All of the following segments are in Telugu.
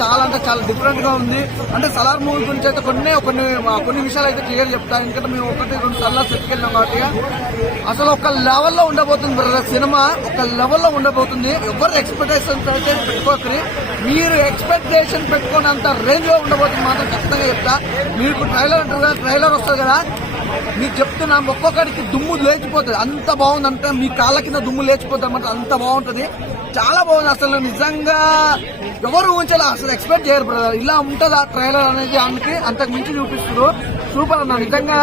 చాలా అంటే చాలా డిఫరెంట్గా ఉంది. అంటే సలార్ మూవీ గురించి అయితే కొన్ని కొన్ని కొన్ని విషయాలు అయితే క్లియర్ చెప్తా ఎందుకంటే మేము ఒకటి రెండు సార్లు చెప్పుకెళ్ళాం కాబట్టి. అసలు ఒక లెవెల్లో ఉండబోతుంది బ్రదర్ సినిమా ఒక లెవెల్లో ఉండబోతుంది. ఎవరు ఎక్స్పెక్టేషన్స్ అయితే పెట్టుకోకరి మీరు ఎక్స్పెక్టేషన్ పెట్టుకున్నంత రేంజ్లో ఉండబోతుంది మాత్రం ఖచ్చితంగా చెప్తా. మీకు ట్రైలర్ అంటారు కదా ట్రైలర్ వస్తుంది కదా. మీకు చెప్తున్నా ఒక్కొక్కడికి దుమ్ము లేచిపోతుంది. అంత బాగుంది. అంటే మీ కాళ్ళ కింద దుమ్ము లేచిపోతుంది అన్నమాట. అంత బాగుంటుంది. చాలా బాగుంది. అసలు నిజంగా ఎవరు ఊహించాలి అసలు ఎక్స్పెక్ట్ చేయరు బ్రదర్ ఇలా ఉంటుంది ఆ ట్రైలర్ అనేది దానికి అంతకు మించి చూపిస్తారు సూపర్ అన్న నిజంగా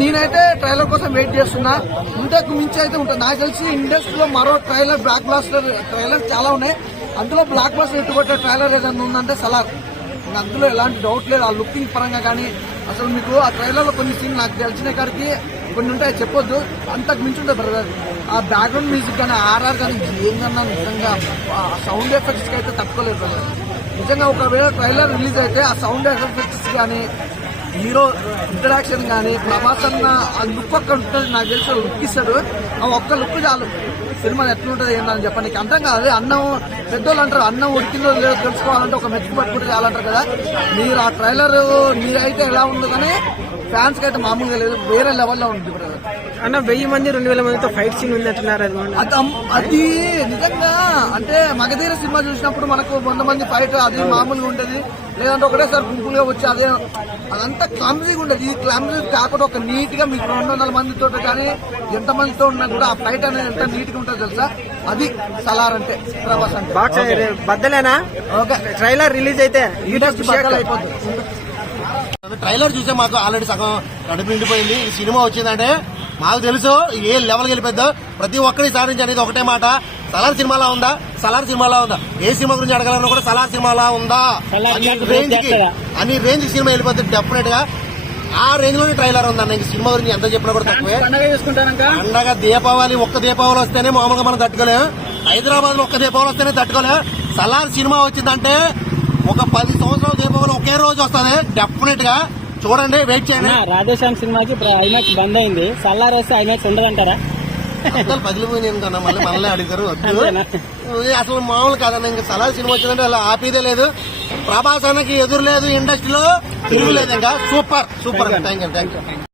నేనైతే ట్రైలర్ కోసం వెయిట్ చేస్తున్నా. ఇంతకు మించి అయితే ఉంటుంది. నాకు తెలిసి ఇండస్ట్రీలో మరో ట్రైలర్ బ్లాక్ బ్లాస్టర్ ట్రైలర్ చాలా ఉన్నాయి. అందులో బ్లాక్ బ్లాస్టర్ ఎట్టుకొట్టే ట్రైలర్ ఏదైనా ఉందంటే సలార్. అందులో ఎలాంటి డౌట్ లేదు. ఆ లుకింగ్ పరంగా కానీ అసలు మీకు ఆ ట్రైలర్లో కొన్ని సీన్ నాకు తెలిసిన కాడికి కొన్ని ఉంటాయి చెప్పొద్దు. అంతకు మించి ఉంటుంది బ్రదర్ ఆ బ్యాక్గ్రౌండ్ మ్యూజిక్ కానీ ఆర్ఆర్ కానీ ఏందన్నా నిజంగా ఆ సౌండ్ ఎఫెక్ట్స్ అయితే తట్టుకోలేదు బ్రదర్ నిజంగా ఒకవేళ ట్రైలర్ రిలీజ్ అయితే ఆ సౌండ్ ఎఫెక్ట్స్ కానీ హీరో ఇంటరాక్షన్ కానీ ప్రభాస్ అన్న ఆ లుక్ ఒక్క ఉంటుంది నాకు తెలిసి లుక్ ఇస్తాడు. ఆ ఒక్క లుక్ చాలు. సినిమా ఎట్లుంటుంది ఏంటని చెప్పండి. అర్థం కాదు అన్నం పెద్దోళ్ళు అంటారు అన్నం ఉడికిందో లేదో తెలుసుకోవాలంటే ఒక మెచ్చి పట్టుకుంటే చాలంటారు కదా. మీరు ఆ ట్రైలర్ మీరైతే ఎలా ఉంది కానీ ఫ్యాన్స్కి అయితే మామూలుగా లేదు వేరే లెవెల్లో ఉంది బ్రదర్. అన్న వెయ్యి మంది రెండు వేల మందితో ఫైట్ సీన్ ఉంది అంటున్నారు అది నిజంగా అంటే మగధీర సినిమా చూసినప్పుడు మనకు వంద మంది ఫైట్ అది మామూలుగా ఉంటది లేదంటే ఒకటేసారి గుంపులుగా వచ్చి అదే అదంతా క్లమ్జీగా ఉండదు. ఈ క్లమ్జీ కాకుండా ఒక నీట్గా మీకు రెండు వందల మందితో కానీ ఎంత మందితో ఉన్నా కూడా ఆ ఫైట్ అనేది ఎంత నీట్గా ఉంటుంది తెలుసా? అది సలార్ అంటే ప్రభాస్ అంటే. బాక్స్ బద్దలేనా? ఓకే ట్రైలర్ రిలీజ్ అయితే అయిపోద్ది ట్రైలర్ చూసే మాకు ఆల్రెడీ సగం కడుపు నిండిపోయింది. ఈ సినిమా వచ్చిందంటే మాకు తెలుసు ఏ లెవెల్కి వెళ్ళిపోద్దో. ప్రతి ఒక్కరి సాధించి అనేది ఒకటే మాట. సలార్ సినిమాలా ఉందా? సలార్ సినిమాలా ఉందా? ఏ సినిమా గురించి అడగాలన్నా కూడా సలార్ సినిమాలా ఉందా? రేంజ్కి అని రేంజ్ సినిమా వెళ్ళిపోతుంది డెఫినెట్గా. ఆ రేంజ్లోనే ట్రైలర్ ఉందన్న ఇంక సినిమా గురించి ఎంత చెప్పినా కూడా తక్కువే. పండగ దీపావళి ఒక్క దీపావళి వస్తేనే మామూలుగా మనం తట్టుకోలేం హైదరాబాద్లో ఒక్క దీపావళి వస్తేనే తట్టుకోలేం సలార్ సినిమా వచ్చిందంటే ఒక పది సంవత్సరాల దీపావళి ఒకే రోజు వస్తుంది డెఫినెట్గా. చూడండి వెయిట్ చేయండి. రాధేశ్యామ్ సినిమాకి ఐమాక్స్ బంద్ అయింది. సల్లార్ వస్తే ఐమాక్స్ ఉండదంటారా? అర్థాలు పగిలిపోయినాయి కన్నా మళ్ళీ మళ్ళీ అడిగారు. వద్దు. అసలు మామూలు కాదన్న ఇంకా సలార్ సినిమా వచ్చిందంటే అలా ఆపేదే లేదు. ప్రభాస్ అన్నకి ఎదురు లేదు ఇండస్ట్రీలో తిరుగులేదు ఇంకా. Super super thank you thank you